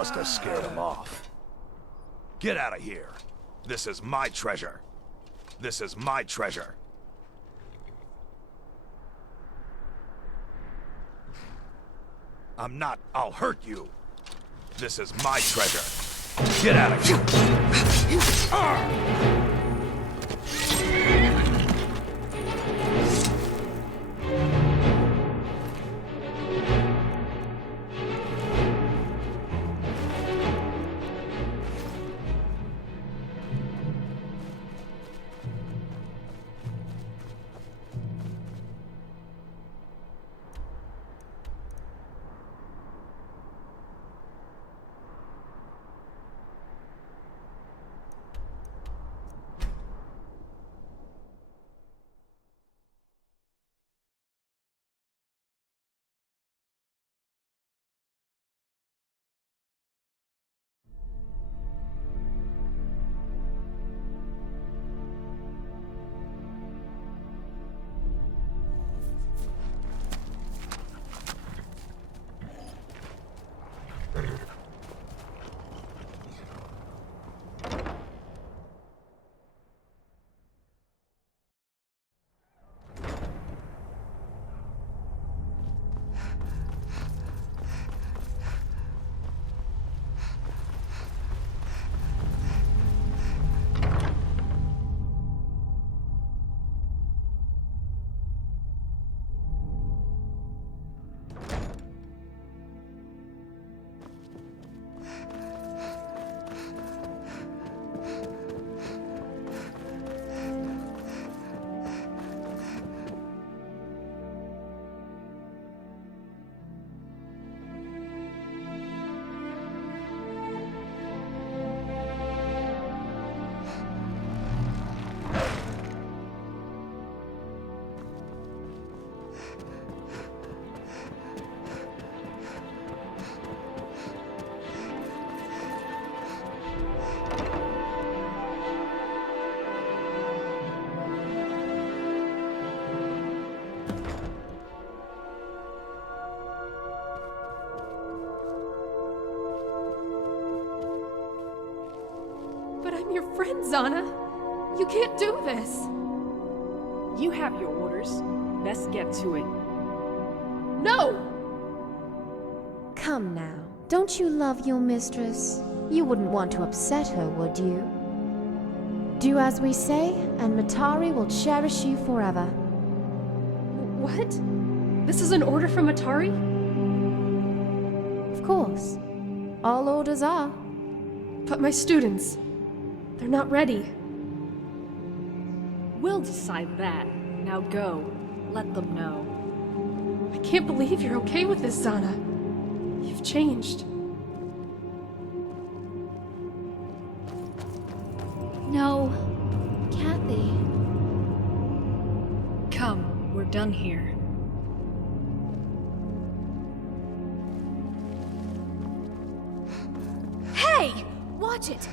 Must have scared him off. Get out of here. This is my treasure. This is my treasure. I'm not. I'll hurt you. This is my treasure. Get out of here. But I'm your friend, Zana. You can't do this. You have your orders. Best get to it. No! Come now. Don't you love your mistress? You wouldn't want to upset her, would you? Do as we say, and Matari will cherish you forever. What? This is an order from Atari? Of course. All orders are. But my students... they're not ready. We'll decide that. Now go. Let them know. I can't believe you're okay with this, Zana. You've changed. No. Kathy. Come, we're done here. Hey! Watch it!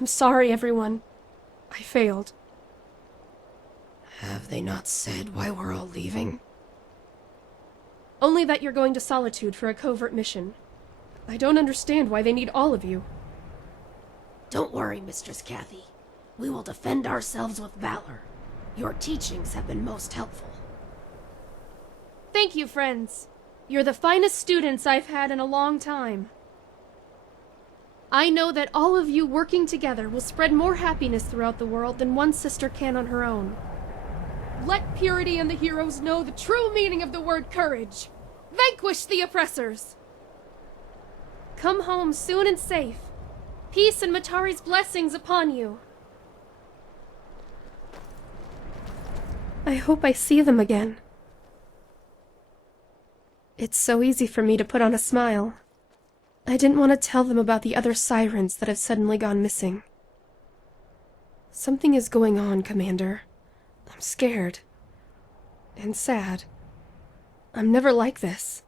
I'm sorry, everyone. I failed. Have they not said why we're all leaving? Only that you're going to Solitude for a covert mission. I don't understand why they need all of you. Don't worry, Mistress Kathy. We will defend ourselves with valor. Your teachings have been most helpful. Thank you, friends. You're the finest students I've had in a long time. I know that all of you working together will spread more happiness throughout the world than one sister can on her own. Let Purity and the heroes know the true meaning of the word courage. Vanquish the oppressors! Come home soon and safe. Peace and Matari's blessings upon you. I hope I see them again. It's so easy for me to put on a smile. I didn't want to tell them about the other sirens that have suddenly gone missing. Something is going on, Commander. I'm scared. And sad. I'm never like this.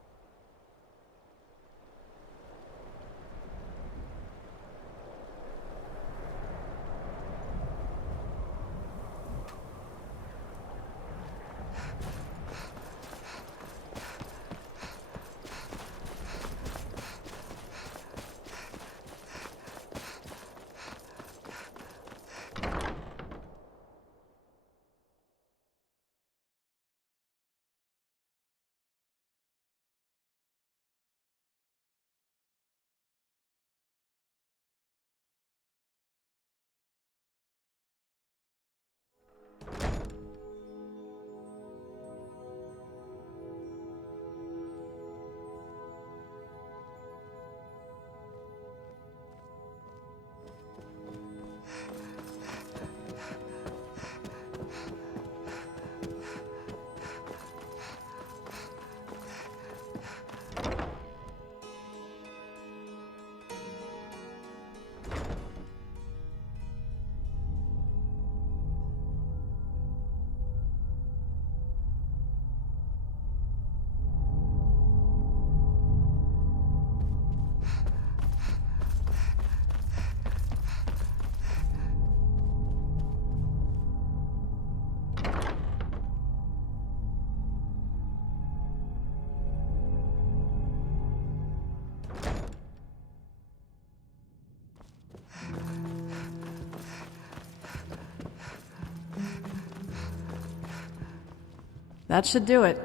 That should do it.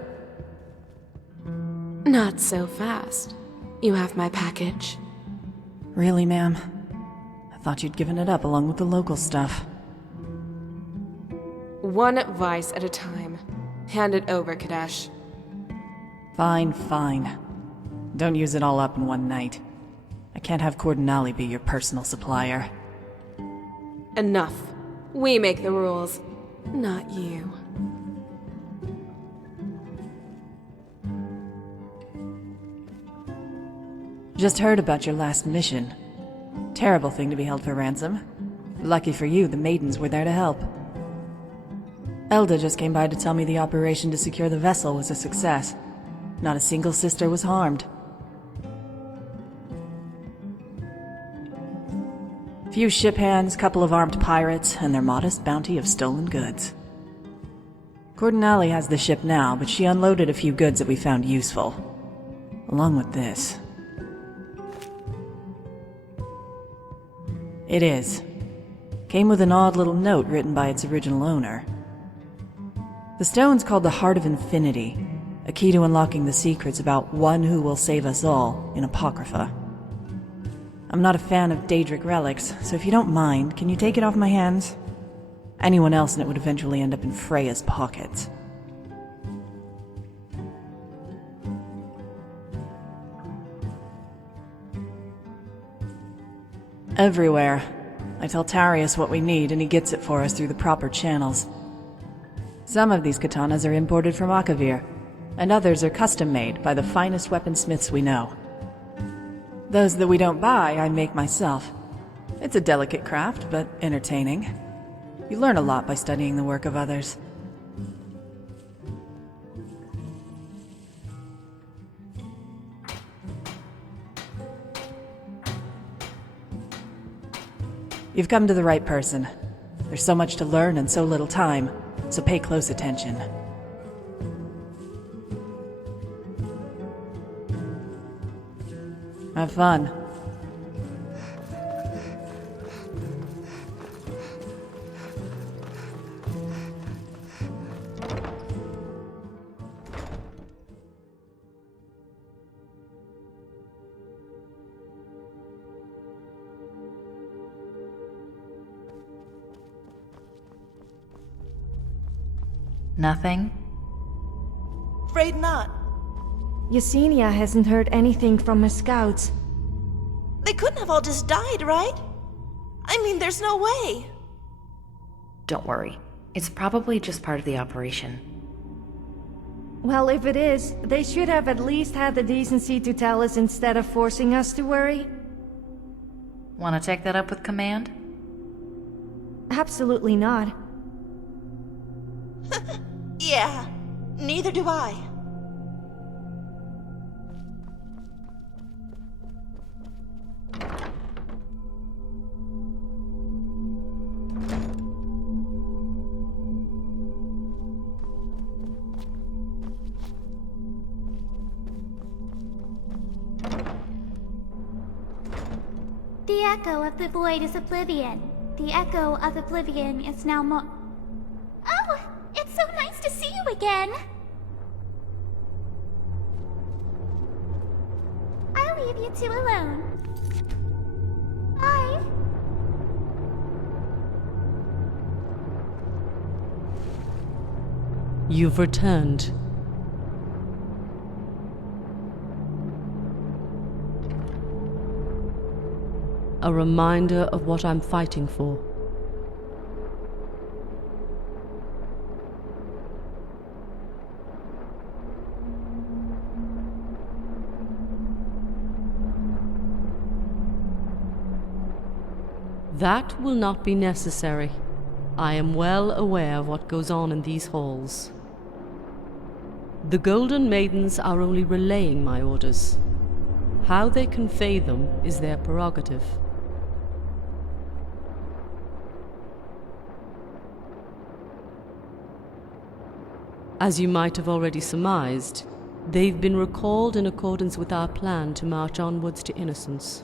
Not so fast. You have my package. Really, ma'am? I thought you'd given it up along with the local stuff. One vice at a time. Hand it over, Kadesh. Fine, fine. Don't use it all up in one night. I can't have Cordonali be your personal supplier. Enough. We make the rules, not you. Just heard about your last mission. Terrible thing to be held for ransom. Lucky for you, the maidens were there to help. Elda just came by to tell me the operation to secure the vessel was a success. Not a single sister was harmed. Few ship hands, couple of armed pirates, and their modest bounty of stolen goods. Cordonali has the ship now, but she unloaded a few goods that we found useful. Along with this. It is. Came with an odd little note written by its original owner. The stone's called the Heart of Infinity, a key to unlocking the secrets about one who will save us all in Apocrypha. I'm not a fan of Daedric relics, so if you don't mind, can you take it off my hands? Anyone else and it would eventually end up in Freya's pockets. Everywhere. I tell Tarius what we need and he gets it for us through the proper channels. Some of these katanas are imported from Akavir, and others are custom made by the finest weaponsmiths we know. Those that we don't buy, I make myself. It's a delicate craft, but entertaining. You learn a lot by studying the work of others. You've come to the right person. There's so much to learn and so little time, so pay close attention. Have fun. Nothing? Afraid not. Yesenia hasn't heard anything from her scouts. They couldn't have all just died, right? I mean, there's no way. Don't worry. It's probably just part of the operation. Well, if it is, they should have at least had the decency to tell us instead of forcing us to worry. Want to take that up with Command? Absolutely not. Yeah, neither do I. The echo of the void is oblivion. The echo of oblivion is now more. Oh, it's so nice to see you again. I'll leave you two alone. Bye. You've returned. A reminder of what I'm fighting for. That will not be necessary. I am well aware of what goes on in these halls. The Golden Maidens are only relaying my orders. How they convey them is their prerogative. As you might have already surmised, they've been recalled in accordance with our plan to march onwards to innocence.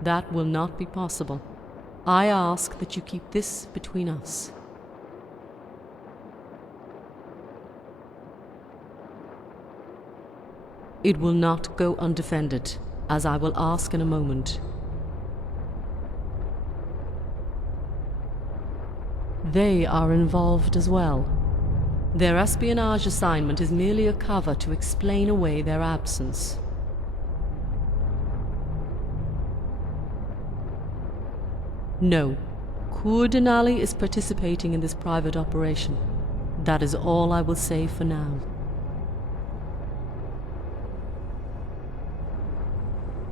That will not be possible. I ask that you keep this between us. It will not go undefended, as I will ask in a moment. They are involved as well. Their espionage assignment is merely a cover to explain away their absence. No, Coeur Denali is participating in this private operation. That is all I will say for now.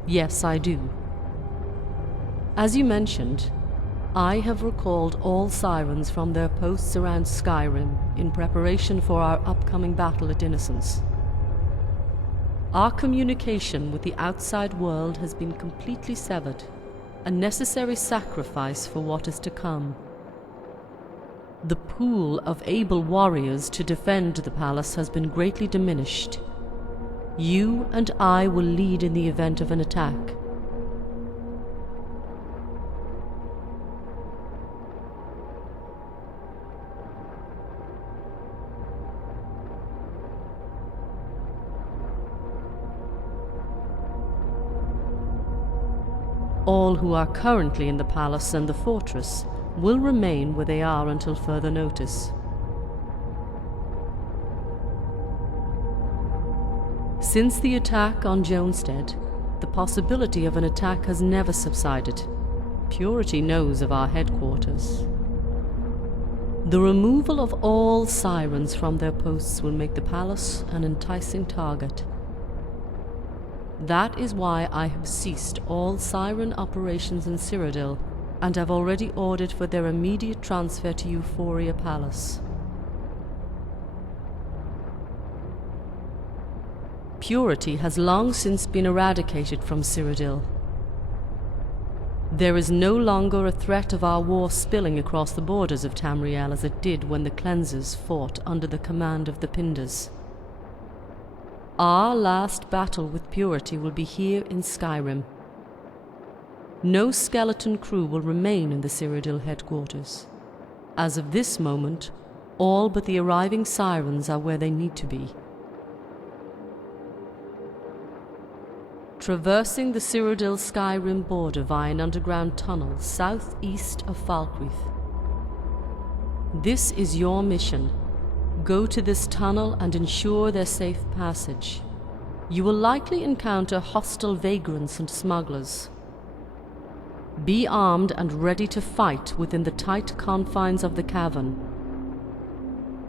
Yes, I do. As you mentioned, I have recalled all sirens from their posts around Skyrim in preparation for our upcoming battle at Innocence. Our communication with the outside world has been completely severed. A necessary sacrifice for what is to come. The pool of able warriors to defend the palace has been greatly diminished. You and I will lead in the event of an attack. All who are currently in the palace and the fortress will remain where they are until further notice. Since the attack on Jonestead, the possibility of an attack has never subsided. Purity knows of our headquarters. The removal of all sirens from their posts will make the palace an enticing target. That is why I have ceased all siren operations in Cyrodiil and have already ordered for their immediate transfer to Euphoria Palace. Purity has long since been eradicated from Cyrodiil. There is no longer a threat of our war spilling across the borders of Tamriel as it did when the Cleansers fought under the command of the Pindars. Our last battle with Purity will be here in Skyrim. No skeleton crew will remain in the Cyrodiil headquarters. As of this moment, all but the arriving sirens are where they need to be. Traversing the Cyrodiil Skyrim border via an underground tunnel southeast of Falkreath. This is your mission. Go to this tunnel and ensure their safe passage. You will likely encounter hostile vagrants and smugglers. Be armed and ready to fight within the tight confines of the cavern.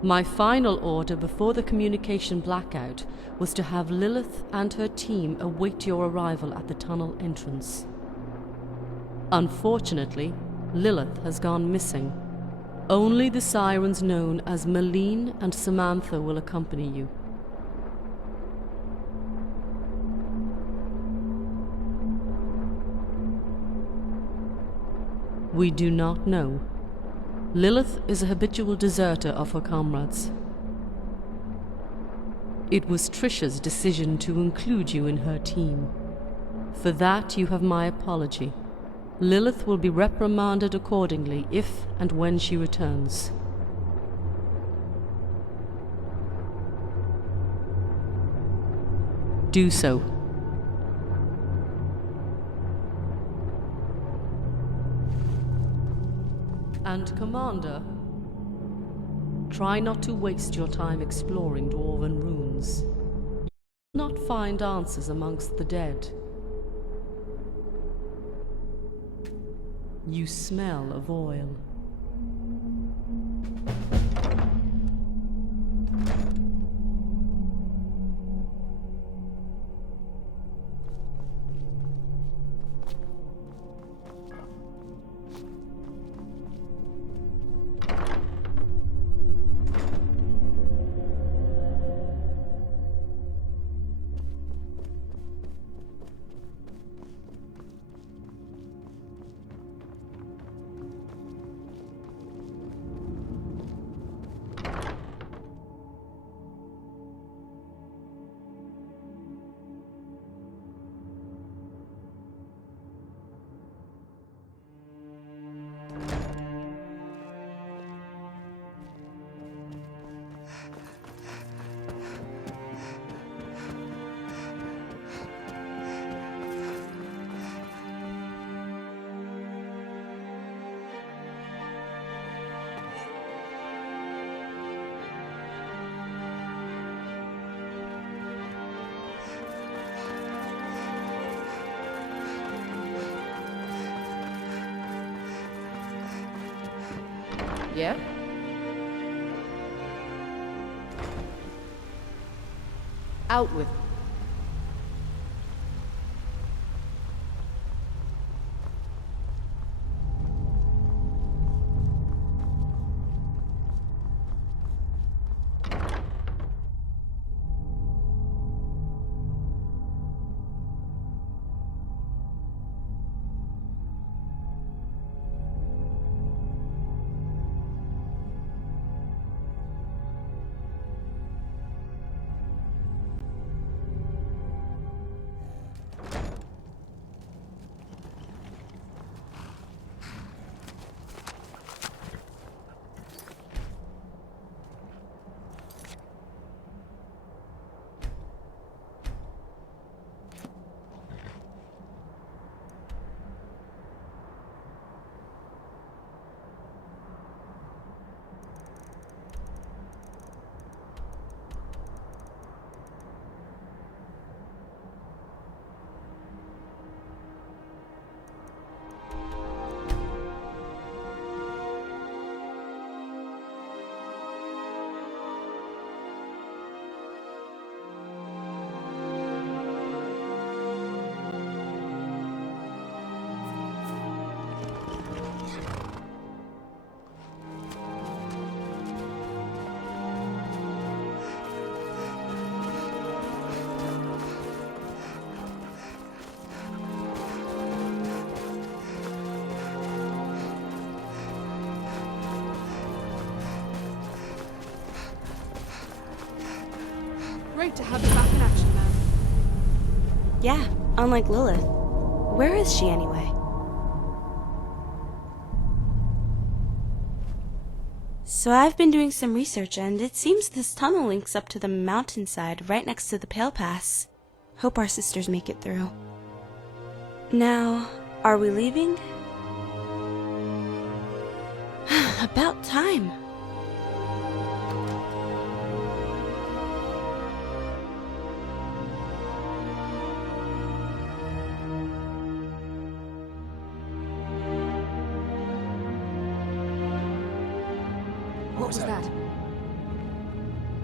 My final order before the communication blackout was to have Lilith and her team await your arrival at the tunnel entrance. Unfortunately, Lilith has gone missing. Only the sirens known as Malene and Samantha will accompany you. We do not know. Lilith is a habitual deserter of her comrades. It was Trisha's decision to include you in her team. For that you have my apology. Lilith will be reprimanded accordingly if and when she returns. Do so. And Commander, try not to waste your time exploring Dwarven ruins. You will not find answers amongst the dead. You smell of oil. Yeah? Out with it. Great to have you back in action, man. Yeah, unlike Lilith. Where is she anyway? So I've been doing some research, and it seems this tunnel links up to the mountainside right next to the Pale Pass. Hope our sisters make it through. Now, are we leaving? About time. What was that?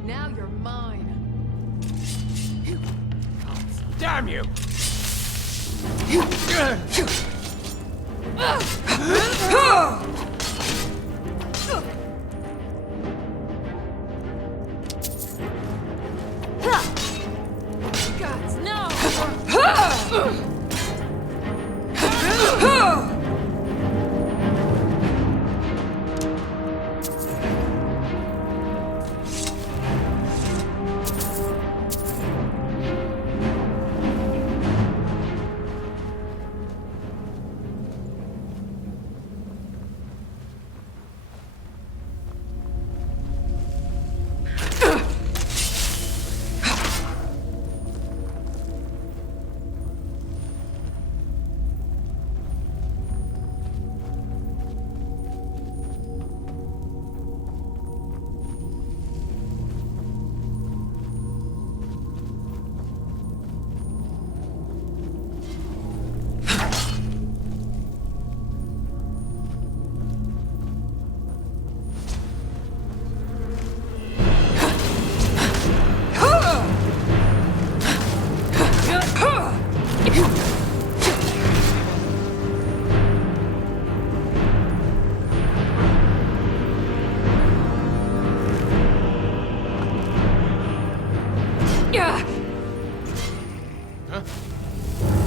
Now you're mine. Damn you! Gods, no!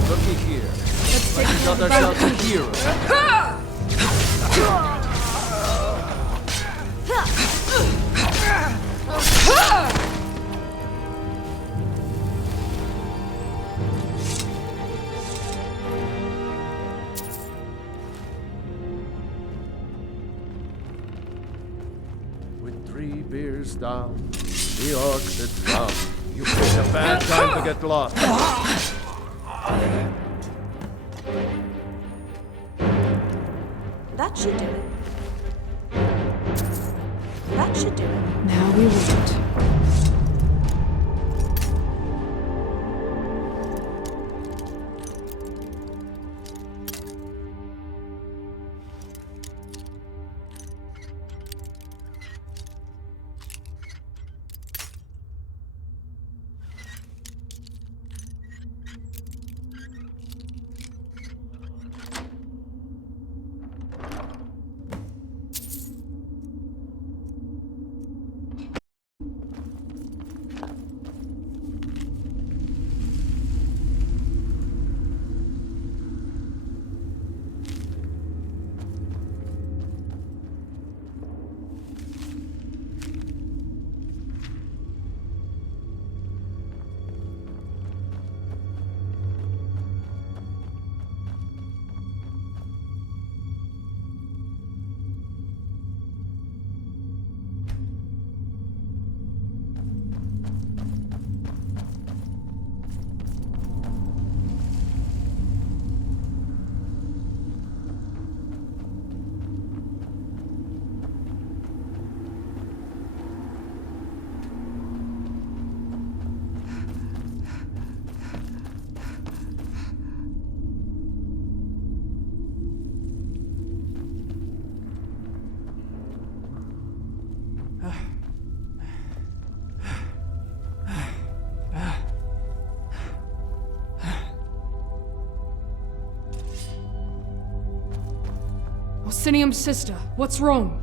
Looky here. Let's got ourselves a hero. With 3 beers down, the orcs are drowned. You picked a bad time to get lost. That should do it. That should do it. Now we wait. Osinium's sister, what's wrong?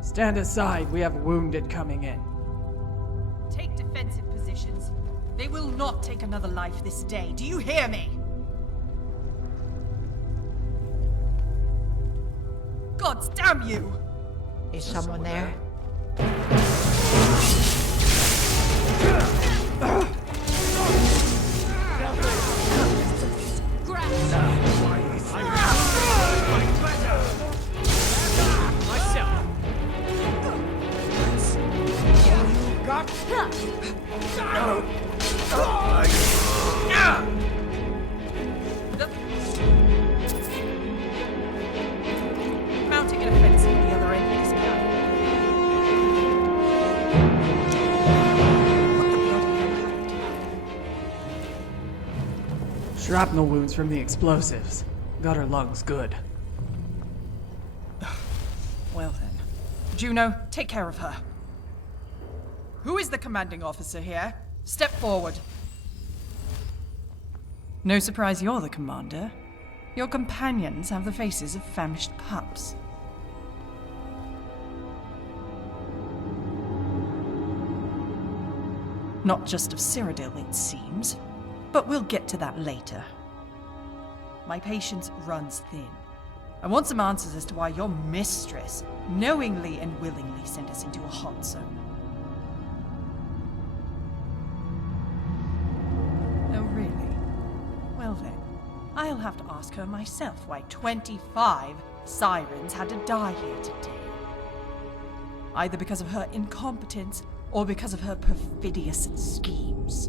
Stand aside, we have wounded coming in. Take defensive positions. They will not take another life this day. Do you hear me? Gods damn you! Is someone there? Myself. Shrapnel wounds from the explosives. Got her lungs good. Well then. Juno, take care of her. Who is the commanding officer here? Step forward. No surprise you're the commander. Your companions have the faces of famished pups. Not just of Cyrodiil, it seems. But we'll get to that later. My patience runs thin. I want some answers as to why your mistress knowingly and willingly sent us into a hot zone. Oh, really? Well then, I'll have to ask her myself why 25 sirens had to die here today. Either because of her incompetence or because of her perfidious schemes.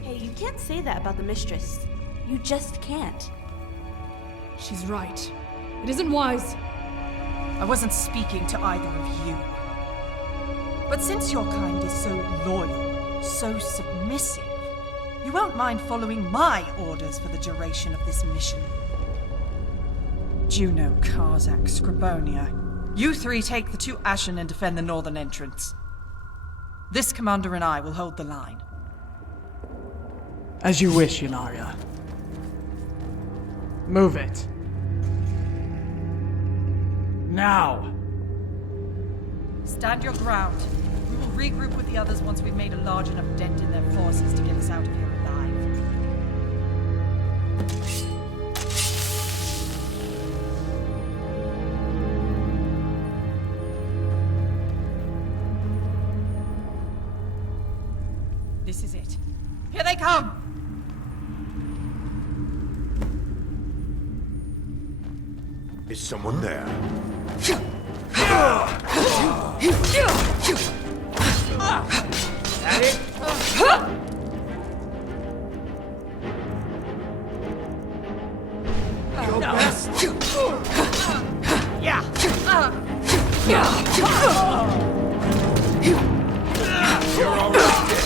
Hey, you can't say that about the mistress. You just can't. She's right. It isn't wise. I wasn't speaking to either of you. But since your kind is so loyal, so submissive, you won't mind following my orders for the duration of this mission. Juno, Karzak, Scribonia, you three take the two Ashen and defend the northern entrance. This commander and I will hold the line. As you wish, Yunaria. Move it. Now! Stand your ground. We will regroup with the others once we've made a large enough dent in their forces to get us out of here alive. This is it. Here they come! Is someone there? At it? Your best? Yeah! You're almost dead.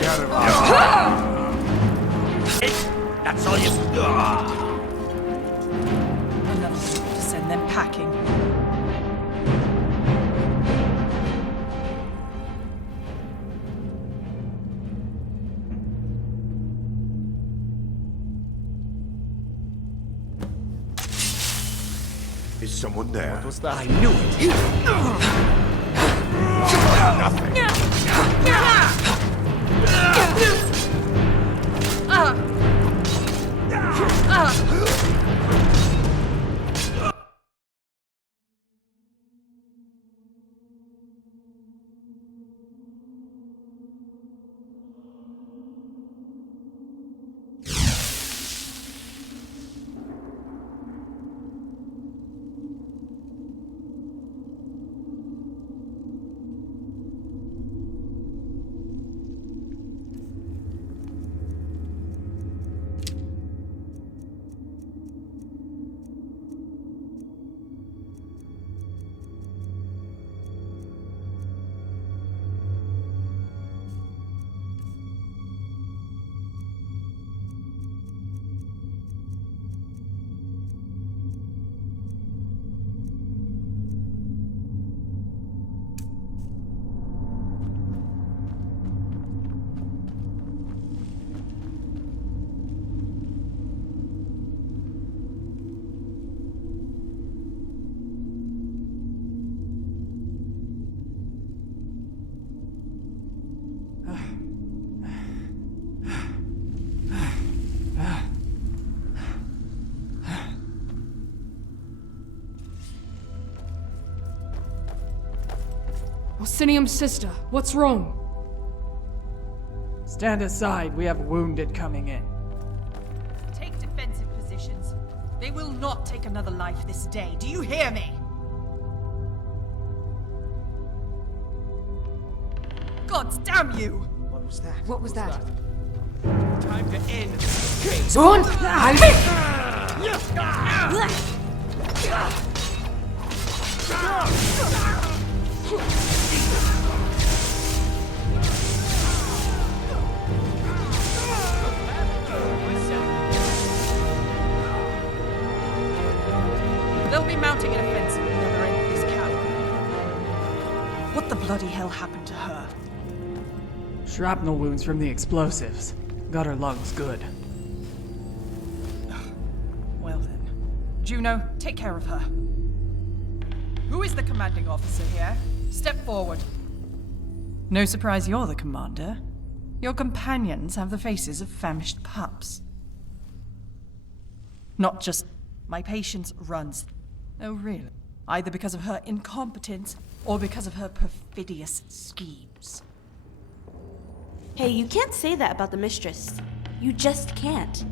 Get him out. That's all you... Enough to send them packing. Is someone there? What was that? I knew it! Nothing. Osinium's sister, what's wrong? Stand aside, we have wounded coming in. Take defensive positions. They will not take another life this day. Do you hear me? Gods damn you! What was that? What was that? Time to end this case. Run! mounting an offensive at the other end of this camp. What the bloody hell happened to her? Shrapnel wounds from the explosives. Got her lungs good. Well then. Juno, take care of her. Who is the commanding officer here? Step forward. No surprise you're the commander. Your companions have the faces of famished pups. Not just my patience runs. Oh, really? Either because of her incompetence or because of her perfidious schemes. Hey, you can't say that about the mistress. You just can't.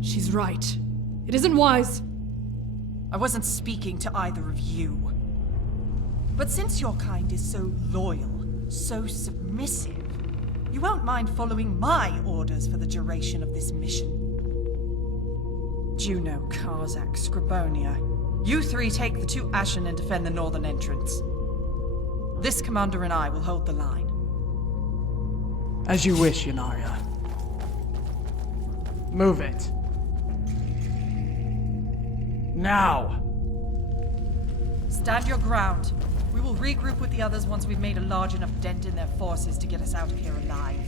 She's right. It isn't wise. I wasn't speaking to either of you. But since your kind is so loyal, so submissive, you won't mind following my orders for the duration of this mission. Juno, Karzak, Scribonia, you three take the two Ashen and defend the northern entrance. This commander and I will hold the line. As you wish, Yanaria. Move it. Now! Stand your ground. We will regroup with the others once we've made a large enough dent in their forces to get us out of here alive.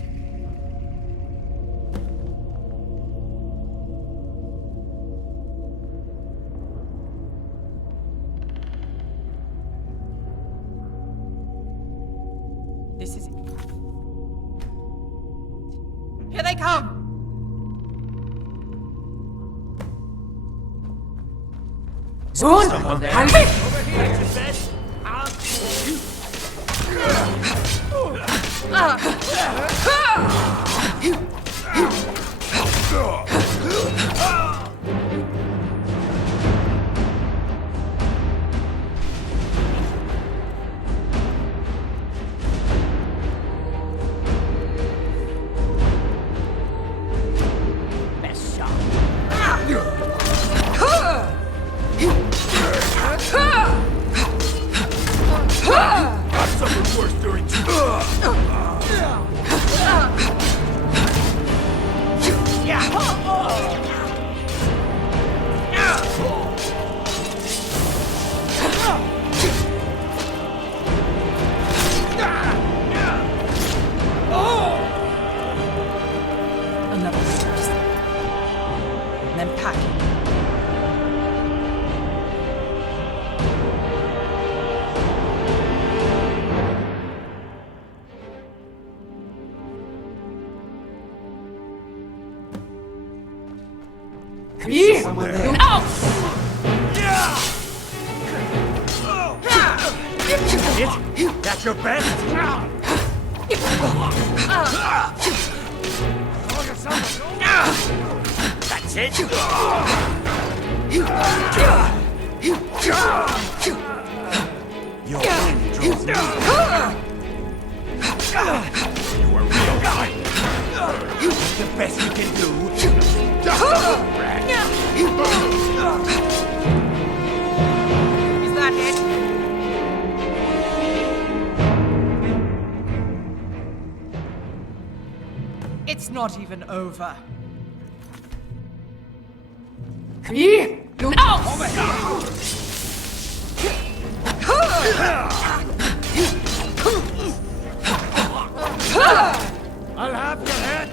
This is it. Here they come! Someone there. Over here. Best shot. I suffered worse during Another stairs. And then packing. Someone there. It? That's your best? That's it? Your wind draws near. You are real guy. The best you can do. Is that it? It's not even over. I'll have your head.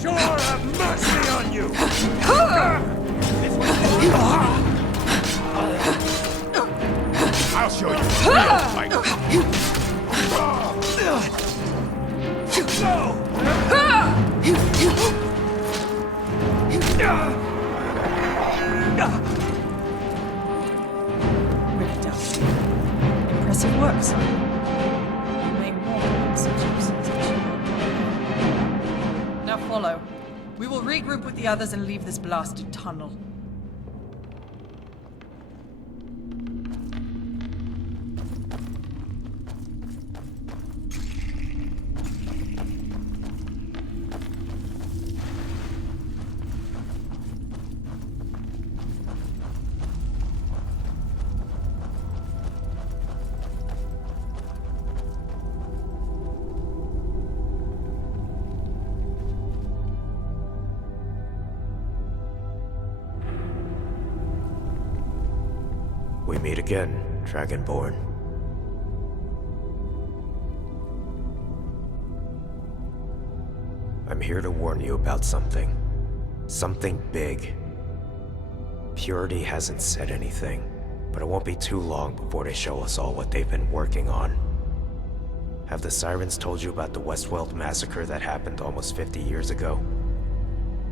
Sure have mercy on you. I'll show you a real fighter. Really done. Impressive work, son. You make more than such uses as you are. Now follow. We will regroup with the others and leave this blasted tunnel. meet again, Dragonborn. I'm here to warn you about something. Something big. Purity hasn't said anything, but it won't be too long before they show us all what they've been working on. Have the Sirens told you about the Westworld massacre that happened almost 50 years ago?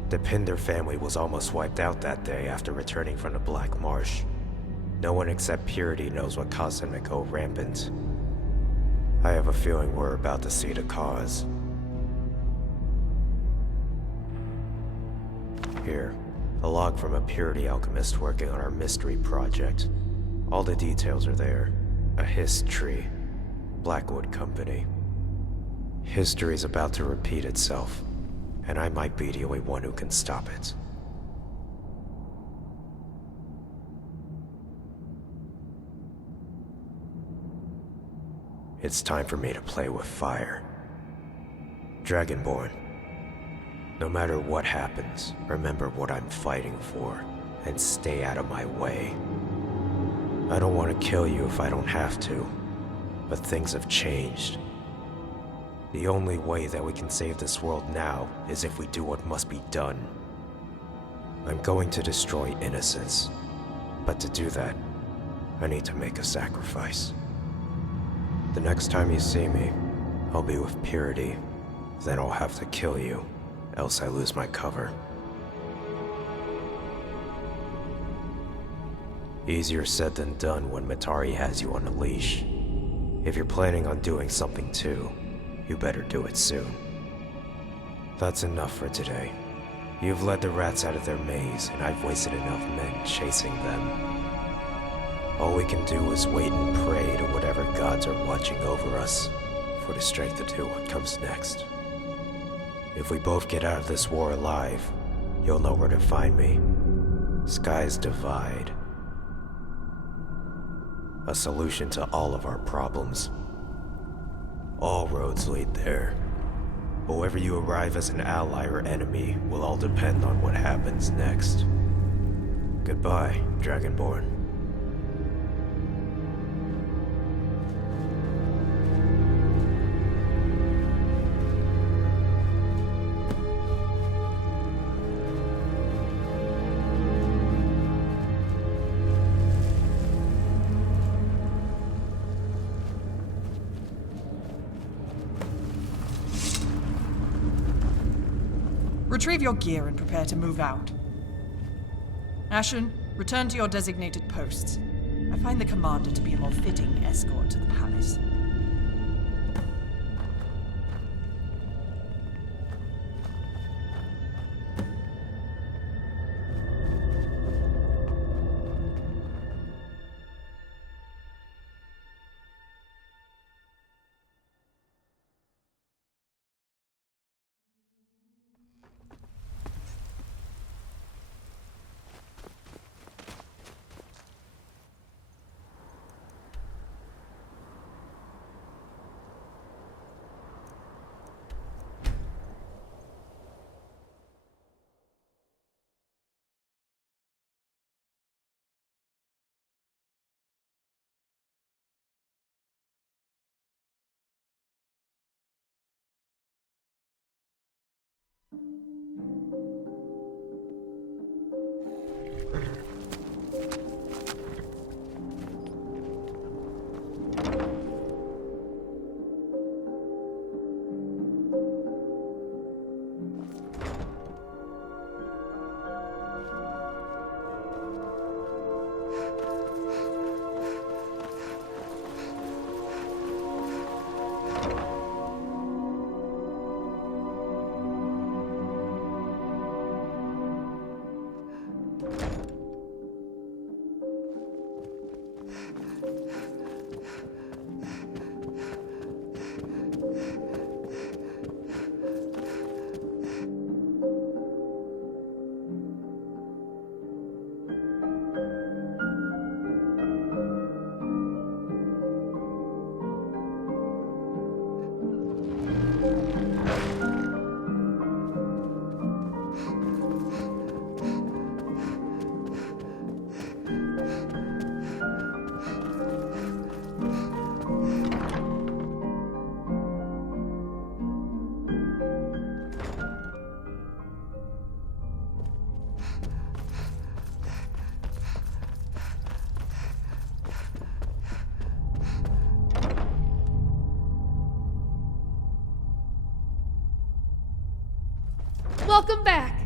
The Pinder family was almost wiped out that day after returning from the Black Marsh. No one except Purity knows what caused them to go rampant. I have a feeling we're about to see the cause. Here, a log from a Purity alchemist working on our mystery project. All the details are there. A history. Blackwood Company. History's about to repeat itself, and I might be the only one who can stop it. It's time for me to play with fire. Dragonborn. No matter what happens, remember what I'm fighting for, and stay out of my way. I don't want to kill you if I don't have to, but things have changed. The only way that we can save this world now is if we do what must be done. I'm going to destroy innocence, but to do that, I need to make a sacrifice. The next time you see me, I'll be with Purity, then I'll have to kill you. Else I lose my cover. Easier said than done when Matari has you on a leash. If you're planning on doing something too, you better do it soon. That's enough for today. You've led the rats out of their maze, and I've wasted enough men chasing them. All we can do is wait and pray to whatever gods are watching over us for the strength to do what comes next. If we both get out of this war alive, you'll know where to find me. Skies divide. A solution to all of our problems. All roads lead there. But whether you arrive as an ally or enemy will all depend on what happens next. Goodbye, Dragonborn. Retrieve your gear and prepare to move out. Ashen, return to your designated posts. I find the commander to be a more fitting escort to the palace. welcome back!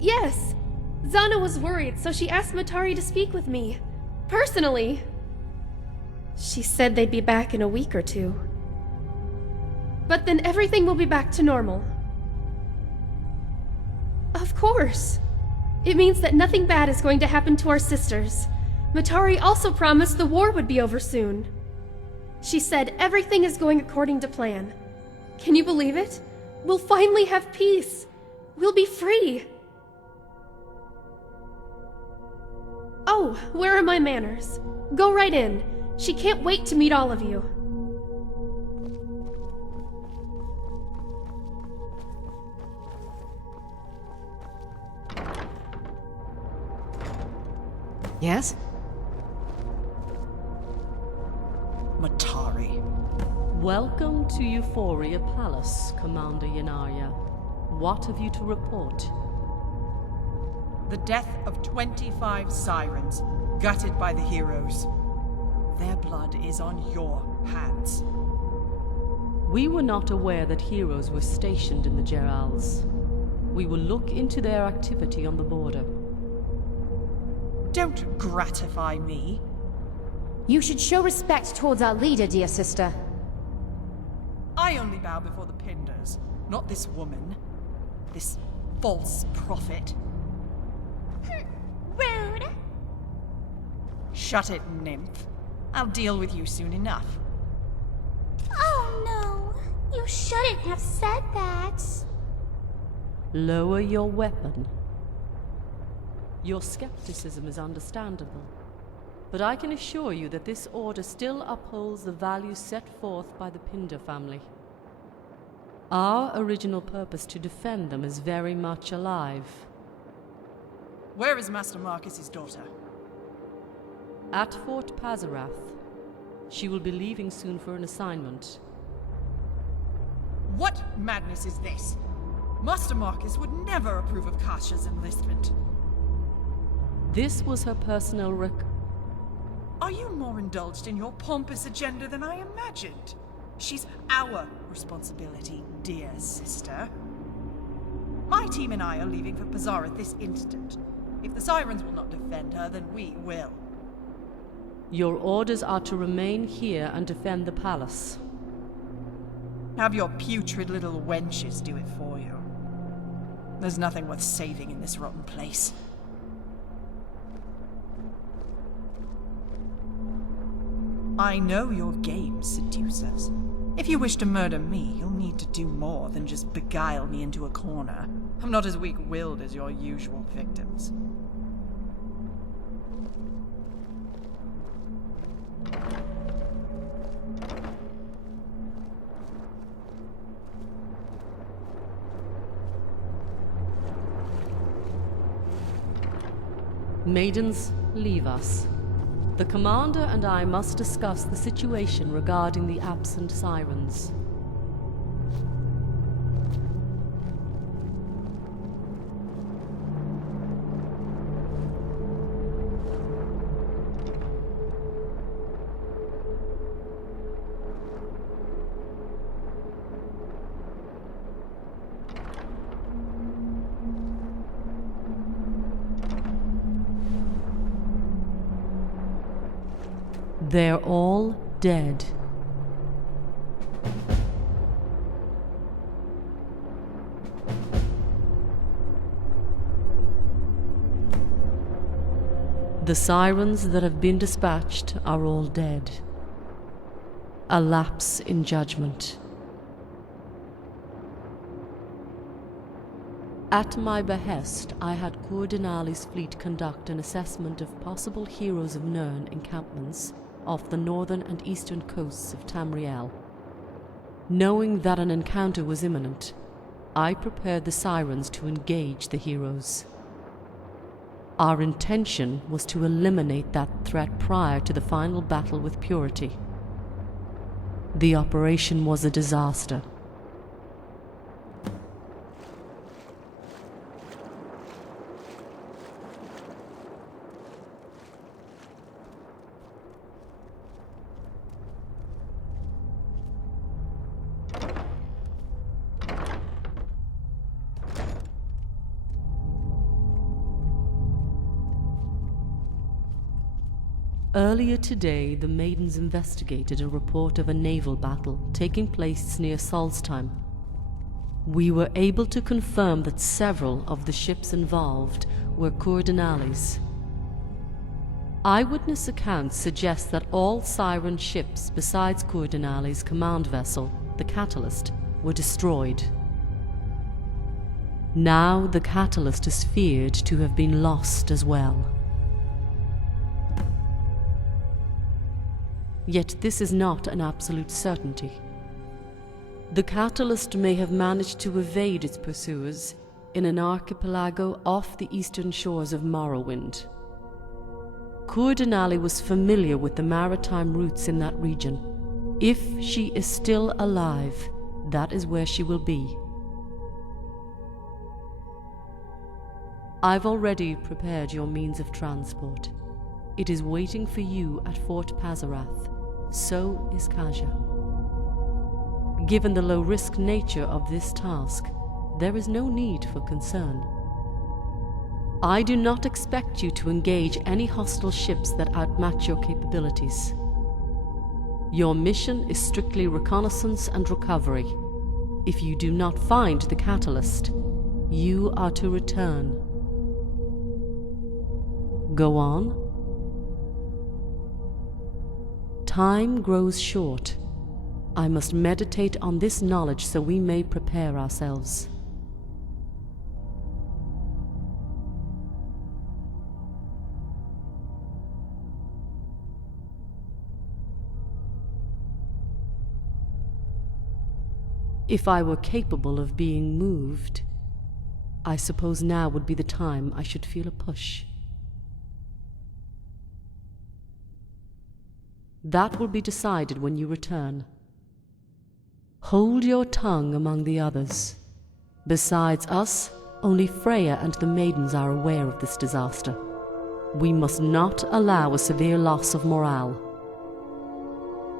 Yes! Zana was worried, so she asked Matari to speak with me. Personally. She said they'd be back in a week or two. But then everything will be back to normal. Of course! It means that nothing bad is going to happen to our sisters. Matari also promised the war would be over soon. She said everything is going according to plan. Can you believe it? We'll finally have peace. We'll be free. Oh, where are my manners? Go right in. She can't wait to meet all of you. Yes? Matari. Welcome to Euphoria Palace, Commander Yanaya. What have you to report? The death of 25 sirens, gutted by the heroes. Their blood is on your hands. We were not aware that heroes were stationed in the Gerals. We will look into their activity on the border. Don't gratify me. You should show respect towards our leader, dear sister. I only bow before the Pinders, not this woman. This false prophet. Rude! Shut it, nymph. I'll deal with you soon enough. Oh no, you shouldn't have said that. Lower your weapon. Your skepticism is understandable, but I can assure you that this order still upholds the values set forth by the Pinder family. Our original purpose to defend them is very much alive. Where is Master Marcus's daughter? At Fort Pazarath. She will be leaving soon for an assignment. What madness is this? Master Marcus would never approve of Kasha's enlistment. This was her personal Are you more indulged in your pompous agenda than I imagined? She's our responsibility, dear sister. My team and I are leaving for Pazarath this instant. If the Sirens will not defend her, then we will. Your orders are to remain here and defend the palace. Have your putrid little wenches do it for you. There's nothing worth saving in this rotten place. I know your game, seducers. If you wish to murder me, you'll need to do more than just beguile me into a corner. I'm not as weak-willed as your usual victims. Maidens, leave us. The commander and I must discuss the situation regarding the absent sirens. They're all dead. The sirens that have been dispatched are all dead. A lapse in judgment. At my behest, I had Cordinali's fleet conduct an assessment of possible Heroes of Nirn encampments off the northern and eastern coasts of Tamriel. Knowing that an encounter was imminent, I prepared the Sirens to engage the heroes. Our intention was to eliminate that threat prior to the final battle with Purity. The operation was a disaster. Earlier today, the Maidens investigated a report of a naval battle taking place near Solstheim. We were able to confirm that several of the ships involved were Cordonales. Eyewitness accounts suggest that all Siren ships besides Cordonales' command vessel, the Catalyst, were destroyed. Now the Catalyst is feared to have been lost as well. Yet this is not an absolute certainty. The Catalyst may have managed to evade its pursuers in an archipelago off the eastern shores of Morrowind. Cordonale was familiar with the maritime routes in that region. If she is still alive, that is where she will be. I've already prepared your means of transport. It is waiting for you at Fort Pazarath. So is Kaja. Given the low-risk nature of this task, there is no need for concern. I do not expect you to engage any hostile ships that outmatch your capabilities. Your mission is strictly reconnaissance and recovery. If you do not find the Catalyst, you are to return. Go on. Time grows short. I must meditate on this knowledge so we may prepare ourselves. If I were capable of being moved, I suppose now would be the time I should feel a push. That will be decided when you return. Hold your tongue among the others. Besides us, only Freya and the Maidens are aware of this disaster. We must not allow a severe loss of morale.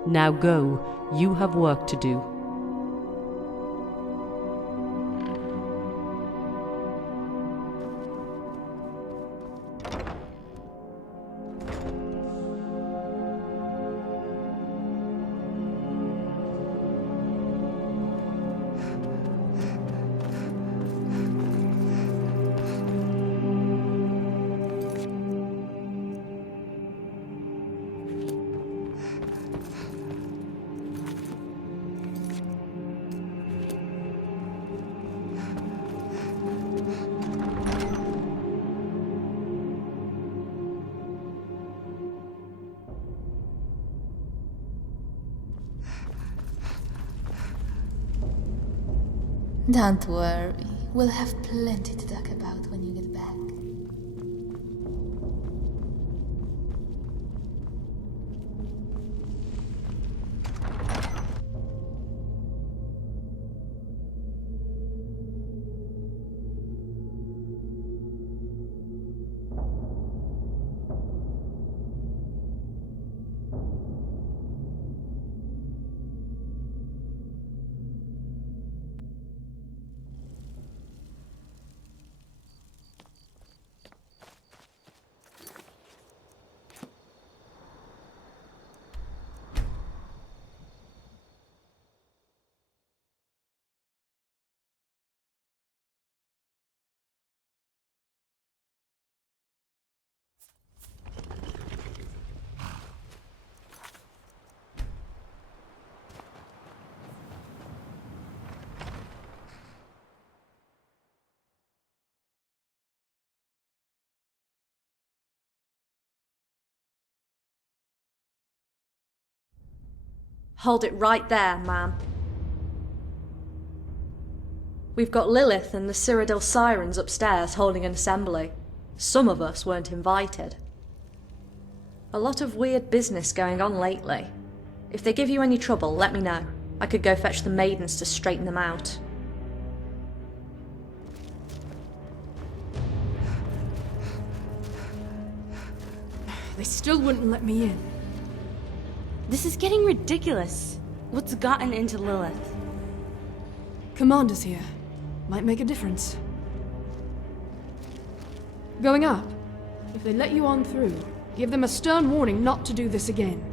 Now go, you have work to do. Don't worry, we'll have plenty to talk about when you get back. Hold it right there, ma'am. We've got Lilith and the Cyrodiil Sirens upstairs holding an assembly. Some of us weren't invited. A lot of weird business going on lately. If they give you any trouble, let me know. I could go fetch the Maidens to straighten them out. They still wouldn't let me in. This is getting ridiculous. What's gotten into Lilith? Commander's here. Might make a difference. Going up? If they let you on through, give them a stern warning not to do this again.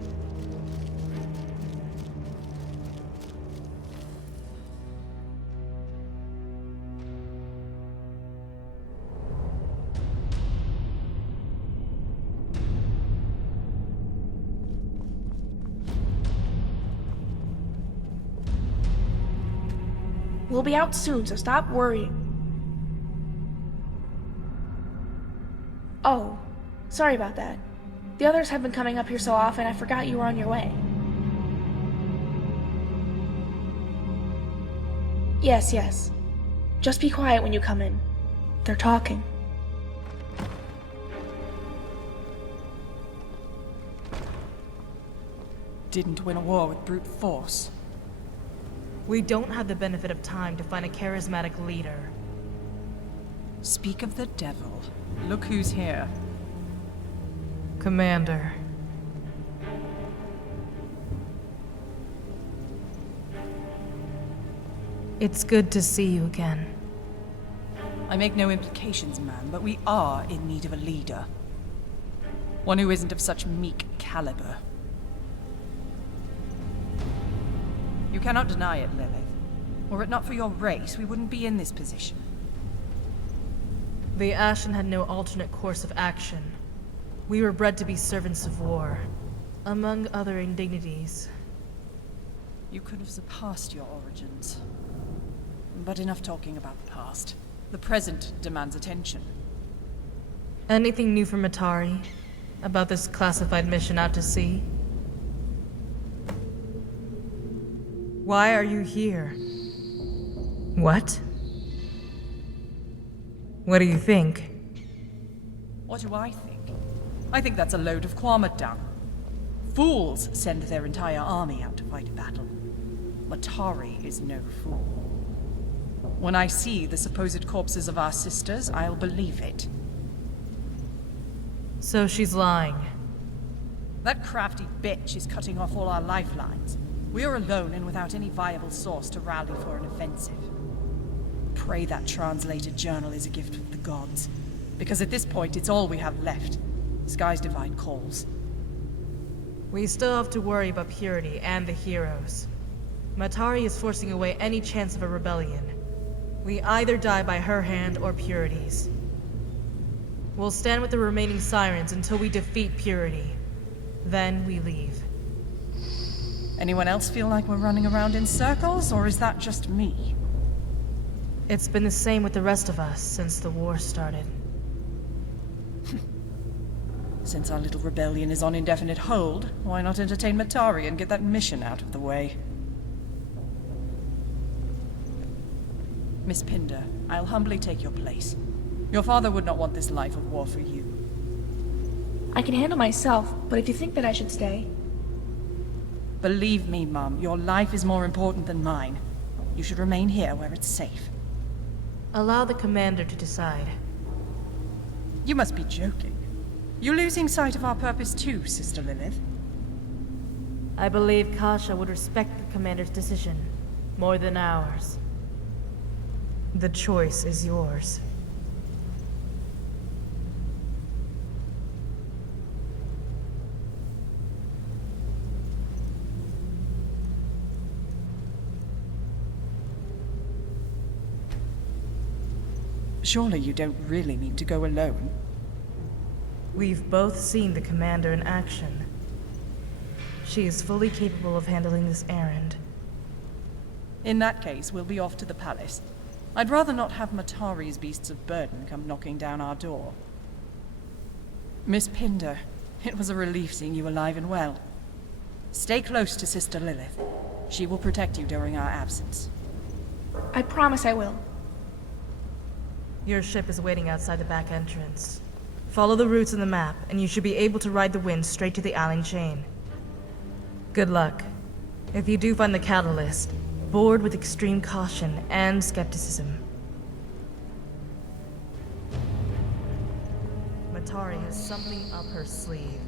We'll be out soon, so stop worrying. Oh, sorry about that. The others have been coming up here so often, I forgot you were on your way. Yes. Just be quiet when you come in. They're talking. Didn't win a war with brute force. We don't have the benefit of time to find a charismatic leader. Speak of the devil. Look who's here. Commander. It's good to see you again. I make no implications, ma'am, but we are in need of a leader. One who isn't of such meek caliber. You cannot deny it, Lilith. Were it not for your race, we wouldn't be in this position. The Ashen had no alternate course of action. We were bred to be servants of war, among other indignities. You could have surpassed your origins. But enough talking about the past. The present demands attention. Anything new from Atari? About this classified mission out to sea? Why are you here? What? What do you think? What do I think? I think that's a load of Quama dung. Fools send their entire army out to fight a battle. Matari is no fool. When I see the supposed corpses of our sisters, I'll believe it. So she's lying. That crafty bitch is cutting off all our lifelines. We are alone and without any viable source to rally for an offensive. Pray that translated journal is a gift of the gods. Because at this point, it's all we have left. Skies divide calls. We still have to worry about Purity and the heroes. Matari is forcing away any chance of a rebellion. We either die by her hand or Purity's. We'll stand with the remaining Sirens until we defeat Purity. Then we leave. Anyone else feel like we're running around in circles, or is that just me? It's been the same with the rest of us since the war started. Since our little rebellion is on indefinite hold, why not entertain Matari and get that mission out of the way? Miss Pinder, I'll humbly take your place. Your father would not want this life of war for you. I can handle myself, but if you think that I should stay... Believe me, Mum, your life is more important than mine. You should remain here where it's safe. Allow the commander to decide. You must be joking. You're losing sight of our purpose too, Sister Lilith. I believe Kasha would respect the commander's decision more than ours. The choice is yours. Surely you don't really mean to go alone. We've both seen the commander in action. She is fully capable of handling this errand. In that case, we'll be off to the palace. I'd rather not have Matari's beasts of burden come knocking down our door. Miss Pinder, it was a relief seeing you alive and well. Stay close to Sister Lilith. She will protect you during our absence. I promise I will. Your ship is waiting outside the back entrance. Follow the routes in the map, and you should be able to ride the wind straight to the island chain. Good luck. If you do find the catalyst, board with extreme caution and skepticism. Matari has something up her sleeve.